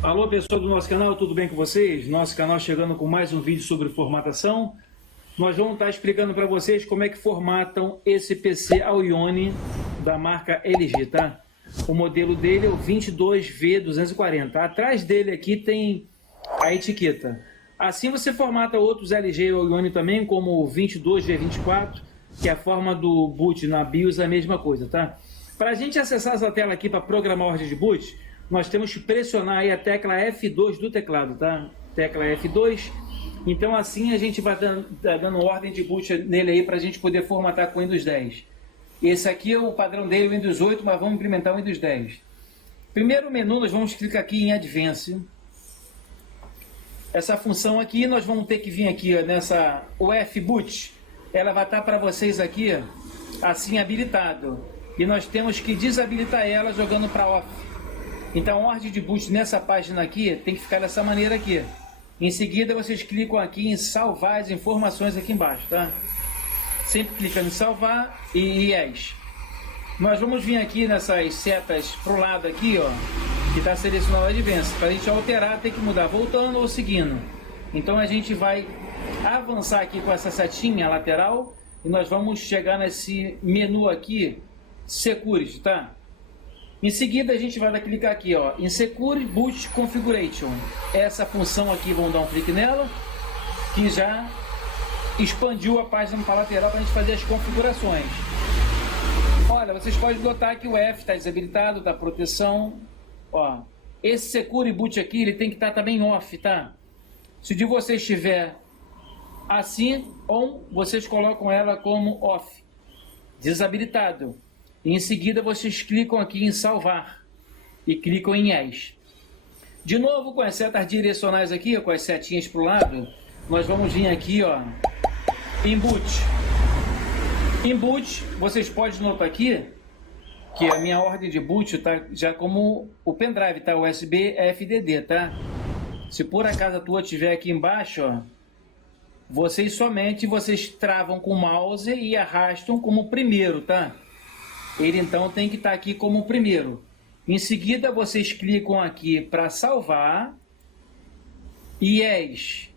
Alô, pessoal do nosso canal, tudo bem com vocês? Nosso canal chegando com mais um vídeo sobre formatação. Nós vamos estar explicando para vocês como é que formatam esse PC Aoyone da marca LG, tá? O modelo dele é o 22V240. Atrás dele aqui tem a etiqueta. Assim você formata outros LG Aoyone também, como o 22V24, que é a forma do boot na BIOS é a mesma coisa, tá? Para a gente acessar essa tela aqui para programar a ordem de boot, nós temos que pressionar aí a tecla F2 do teclado, tá? Tecla F2. Então assim a gente vai dando ordem de boot nele aí para a gente poder formatar com o Windows 10. Esse aqui é o padrão dele, o Windows 8, mas vamos implementar o Windows 10. Primeiro menu, nós vamos clicar aqui em Advanced. Essa função aqui, nós vamos ter que vir aqui ó, nessa UEFI Boot. Ela vai estar para vocês aqui assim habilitado. E nós temos que desabilitar ela jogando para off. Então, a ordem de boot nessa página aqui tem que ficar dessa maneira aqui. Em seguida, vocês clicam aqui em salvar as informações aqui embaixo, tá? Sempre clicando em salvar e yes. Nós vamos vir aqui nessas setas pro lado aqui, ó, que está selecionado o Advanced. Para a gente alterar, tem que mudar voltando ou seguindo. Então, a gente vai avançar aqui com essa setinha lateral e nós vamos chegar nesse menu aqui, Security, tá? Em seguida, a gente vai clicar aqui, ó, em Secure Boot Configuration. Essa função aqui, vamos dar um clique nela, que já expandiu a página para a lateral para a gente fazer as configurações. Olha, vocês podem notar que o F está desabilitado, tá proteção. Ó, esse Secure Boot aqui, ele tem que estar também off, tá? Se de vocês estiver assim, on, vocês colocam ela como off, desabilitado. E em seguida vocês clicam aqui em salvar e clicam em yes. De novo com as setas direcionais aqui, ó, com as setinhas para o lado, nós vamos vir aqui, ó, em boot. Em boot, vocês podem notar aqui que a minha ordem de boot tá já como o pendrive, tá? USB FDD, tá? Se por acaso a tua estiver aqui embaixo, ó, vocês travam com o mouse e arrastam como primeiro, tá? Ele então tem que estar aqui como primeiro. Em seguida, vocês clicam aqui para salvar. Yes.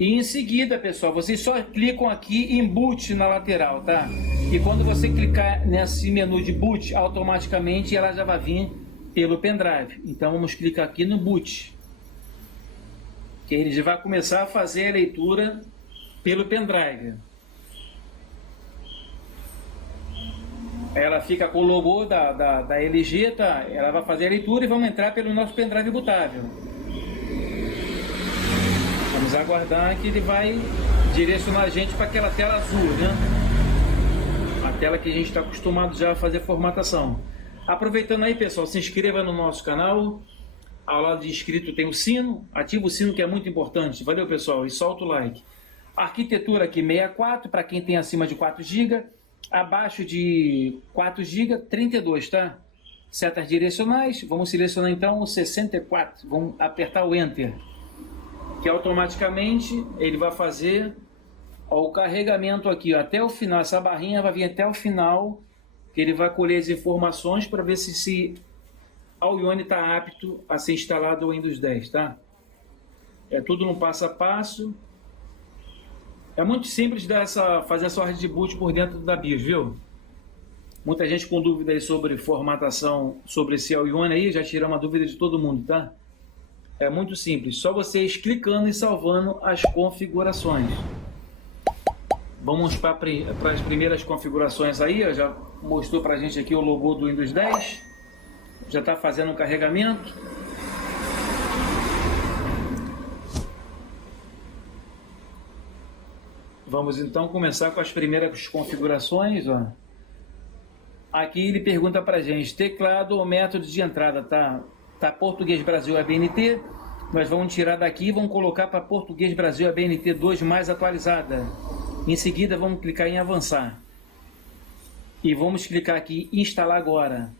E em seguida, pessoal, vocês só clicam aqui em boot na lateral, tá? E quando você clicar nesse menu de boot, automaticamente ela já vai vir pelo pendrive. Então vamos clicar aqui no boot. Que ele já vai começar a fazer a leitura pelo pendrive. Ela fica com o logo da LG, tá? Ela vai fazer a leitura e vamos entrar pelo nosso pendrive bootável. Vamos aguardar que ele vai direcionar a gente para aquela tela azul, né? A tela que a gente está acostumado já a fazer formatação. Aproveitando aí, pessoal, se inscreva no nosso canal. Ao lado de inscrito tem o sino. Ativa o sino que é muito importante. Valeu, pessoal, e solta o like. Arquitetura aqui 64 para quem tem acima de 4 GB. Abaixo de 4 GB, 32, tá? Setas direcionais, vamos selecionar então o 64, vamos apertar o Enter, que automaticamente ele vai fazer ó, o carregamento aqui ó, até o final. Essa barrinha vai vir até o final, que ele vai colher as informações para ver se Aoyone está apto a ser instalado o Windows 10, tá? É tudo no passo a passo. É muito simples fazer essa ordem de boot por dentro da BIOS, viu? Muita gente com dúvidas sobre formatação, sobre esse Aoyone aí, já tiramos a dúvida de todo mundo, tá? É muito simples, só vocês clicando e salvando as configurações. Vamos para as primeiras configurações aí, ó, já mostrou pra gente aqui o logo do Windows 10. Já está fazendo o carregamento. Vamos então começar com as primeiras configurações, ó. Aqui ele pergunta para a gente, teclado ou método de entrada, tá Português Brasil ABNT, nós vamos tirar daqui e vamos colocar para Português Brasil ABNT 2 mais atualizada. Em seguida vamos clicar em avançar. E vamos clicar aqui em instalar agora.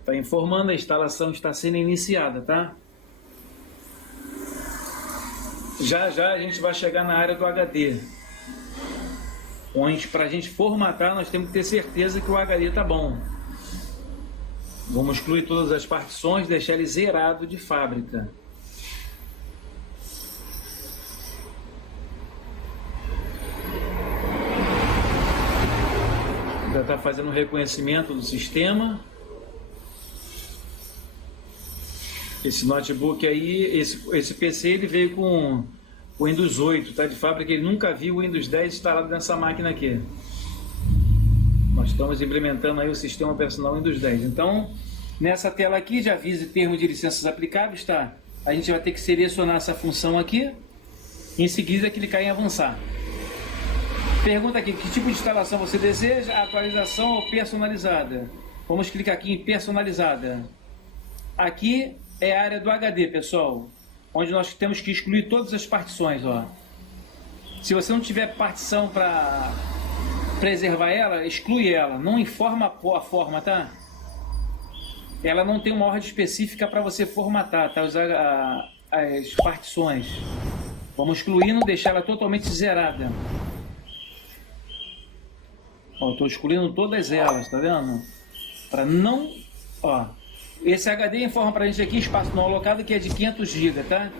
Está informando, a instalação está sendo iniciada, tá? Já já a gente vai chegar na área do HD. Onde para a gente formatar nós temos que ter certeza que o HD está bom. Vamos excluir todas as partições, deixar ele zerado de fábrica. Já está fazendo o reconhecimento do sistema. Esse notebook aí, esse PC, ele veio com o Windows 8, tá? De fábrica, ele nunca viu o Windows 10 instalado nessa máquina aqui. Nós estamos implementando aí o sistema operacional Windows 10. Então, nessa tela aqui, de aviso e termo de licenças aplicáveis, tá? A gente vai ter que selecionar essa função aqui. Em seguida, clicar em avançar. Pergunta aqui, que tipo de instalação você deseja? Atualização ou personalizada? Vamos clicar aqui em personalizada. Aqui é a área do HD, pessoal, onde nós temos que excluir todas as partições, ó. Se você não tiver partição para preservar ela, exclui ela, não informa a forma, tá? Ela não tem uma ordem específica para você formatar, tá? Usar as partições. Vamos excluindo, deixar ela totalmente zerada. Ó, estou excluindo todas elas, tá vendo? Para não, ó. Esse HD informa para a gente aqui espaço não alocado, que é de 500 GB, tá?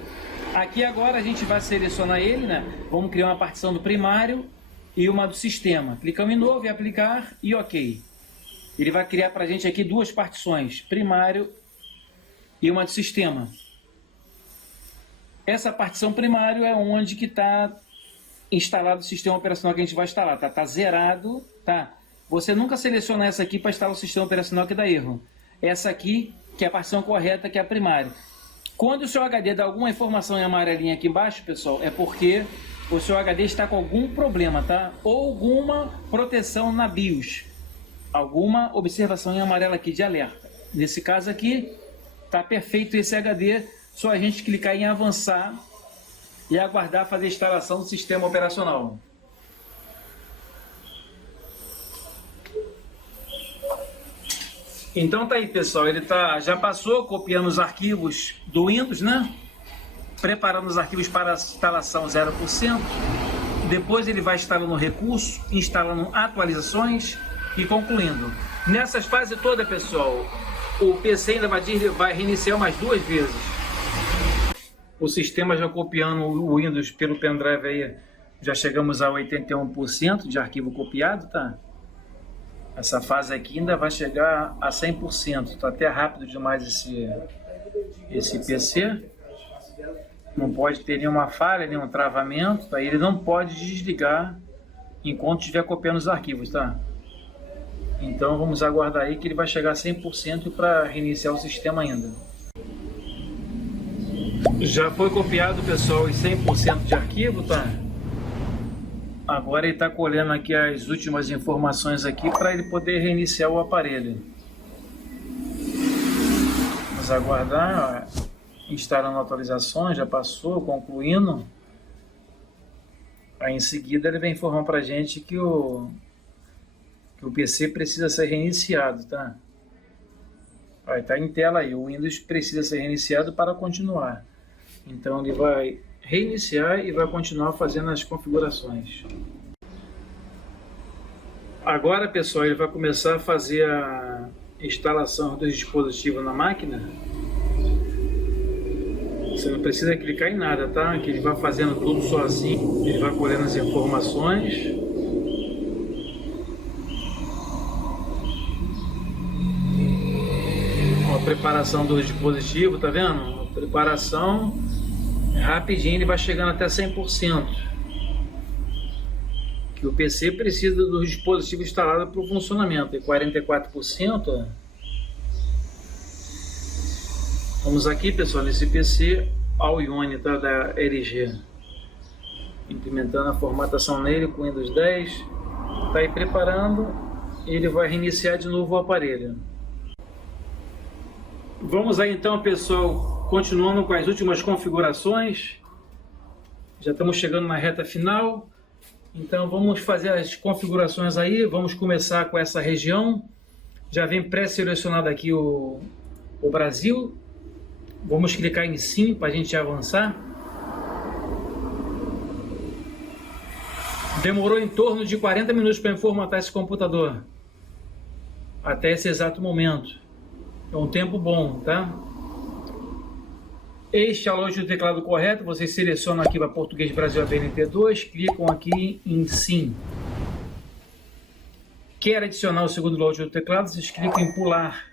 Aqui agora a gente vai selecionar ele, né? Vamos criar uma partição do primário e uma do sistema. Clicamos em novo e aplicar e OK. Ele vai criar para a gente aqui duas partições, primário e uma do sistema. Essa partição primário é onde que está instalado o sistema operacional que a gente vai instalar, tá? Tá zerado, tá? Você nunca seleciona essa aqui para instalar o sistema operacional que dá erro. Essa aqui, que é a partição correta, que é a primária. Quando o seu HD dá alguma informação em amarelinha aqui embaixo, pessoal, é porque o seu HD está com algum problema, tá? Ou alguma proteção na BIOS. Alguma observação em amarelo aqui de alerta. Nesse caso aqui, tá perfeito esse HD, só a gente clicar em avançar e aguardar fazer a instalação do sistema operacional. Então tá aí, pessoal, ele já passou copiando os arquivos do Windows, né? Preparando os arquivos para a instalação 0%. Depois ele vai instalando o recurso, instalando atualizações e concluindo. Nessas fases todas, pessoal, o PC ainda vai reiniciar umas 2 vezes. O sistema já copiando o Windows pelo pendrive aí, já chegamos a 81% de arquivo copiado, tá? Essa fase aqui ainda vai chegar a 100%, tá até rápido demais esse PC. Não pode ter nenhuma falha, nenhum travamento, tá? Ele não pode desligar enquanto estiver copiando os arquivos, tá? Então vamos aguardar aí que ele vai chegar a 100% para reiniciar o sistema ainda. Já foi copiado, pessoal, os 100% de arquivo, tá? Agora ele está colhendo aqui as últimas informações aqui para ele poder reiniciar o aparelho. Vamos aguardar, ó, instalando atualizações, já passou, concluindo. Aí em seguida ele vem informar para a gente que o PC precisa ser reiniciado, tá? Aí está em tela aí, o Windows precisa ser reiniciado para continuar. Então ele vai reiniciar e vai continuar fazendo as configurações. Agora, pessoal, ele vai começar a fazer a instalação do dispositivo na máquina. Você não precisa clicar em nada, tá? Que ele vai fazendo tudo sozinho. Ele vai colhendo as informações. A preparação do dispositivo, tá vendo? A preparação rapidinho, ele vai chegando até 100%. Que o PC precisa do dispositivo instalado para o funcionamento. E 44%. Ó. Vamos aqui, pessoal, nesse PC All-in-One, tá, da LG. Implementando a formatação nele com Windows 10. Está aí preparando. E ele vai reiniciar de novo o aparelho. Vamos aí então, pessoal, continuando com as últimas configurações. Já estamos chegando na reta final. Então vamos fazer as configurações aí. Vamos começar com essa região. Já vem pré-selecionado aqui o Brasil. Vamos clicar em sim para a gente avançar. Demorou em torno de 40 minutos para formatar esse computador. Até esse exato momento. É um tempo bom, tá? Este é a loja do teclado correto. Vocês selecionam aqui para Português Brasil ABNT2, clicam aqui em Sim. Quer adicionar o segundo loja do teclado? Vocês clicam em Pular.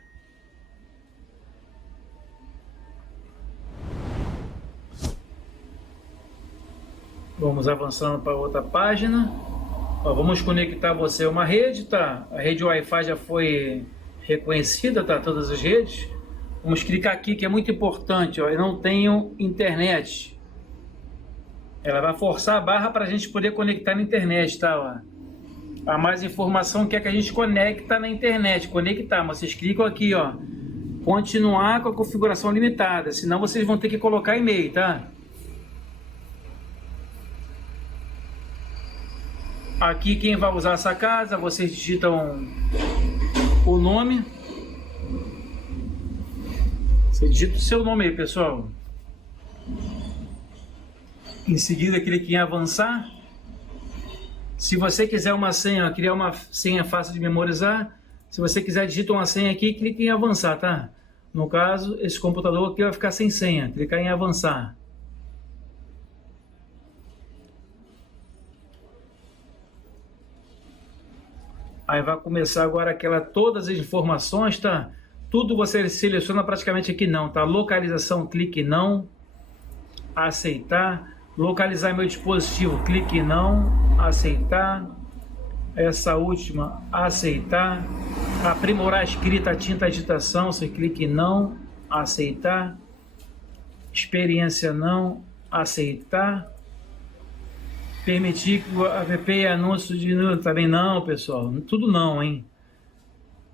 Vamos avançando para outra página. Ó, vamos conectar você a uma rede, tá? A rede Wi-Fi já foi reconhecida, tá? Todas as redes. Vamos clicar aqui, que é muito importante, ó. Eu não tenho internet. Ela vai forçar a barra para a gente poder conectar na internet, tá? Ó. A mais informação quer que a gente conecta na internet. Conectar, vocês clicam aqui, ó. Continuar com a configuração limitada, senão vocês vão ter que colocar e-mail, tá? Aqui quem vai usar essa casa, vocês digitam o nome. Você digita o seu nome aí, pessoal. Em seguida clique em avançar. Se você quiser uma senha, criar uma senha fácil de memorizar. Se você quiser digitar uma senha aqui, clique em avançar, tá? No caso, esse computador aqui vai ficar sem senha. Clicar em avançar. Aí vai começar agora todas as informações, tá? Tudo você seleciona praticamente aqui não, tá? Localização, clique em não. Aceitar. Localizar meu dispositivo, clique em não. Aceitar. Essa última, aceitar. Aprimorar a escrita, a tinta, a digitação, você clique em não. Aceitar. Experiência não. Aceitar. Permitir que o app e anúncio de também não, pessoal. Tudo não, hein?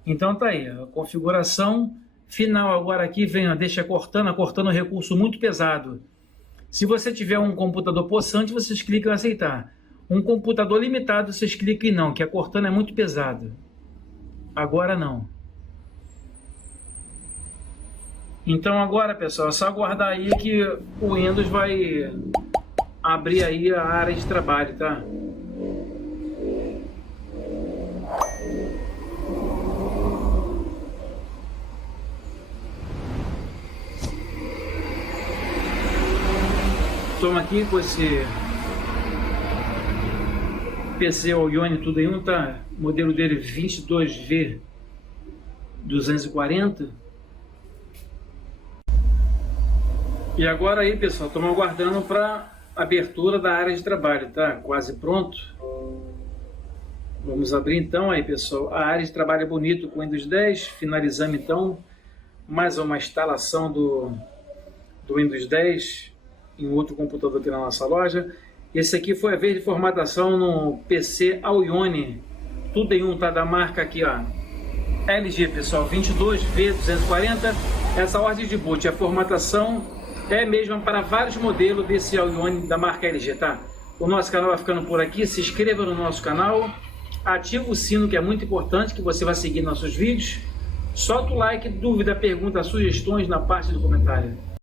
Então tá aí, a configuração final agora aqui vem, ó, deixa cortando um recurso muito pesado. Se você tiver um computador possante, vocês clicam em aceitar. Um computador limitado, vocês clicam em não, que a cortana é muito pesada. Agora não. Então agora, pessoal, é só aguardar aí que o Windows vai abrir aí a área de trabalho, tá? Toma aqui com esse PC Auyoni tudo em um, tá? O modelo dele 22V240. E agora aí, pessoal, estamos aguardando para abertura da área de trabalho, tá? Quase pronto. Vamos abrir então aí, pessoal. A área de trabalho é bonito com Windows 10. Finalizamos então mais uma instalação do Windows 10 em outro computador aqui na nossa loja. Esse aqui foi a vez de formatação no PC Auyoni, tudo em um, tá? Da marca aqui, ó, LG, pessoal, 22V240. Essa ordem de boot, a formatação é mesmo para vários modelos desse Auyoni da marca LG, tá? O nosso canal vai ficando por aqui. Se inscreva no nosso canal, ativa o sino, que é muito importante, que você vai seguir nossos vídeos. Solta o like, dúvida, pergunta, sugestões na parte do comentário.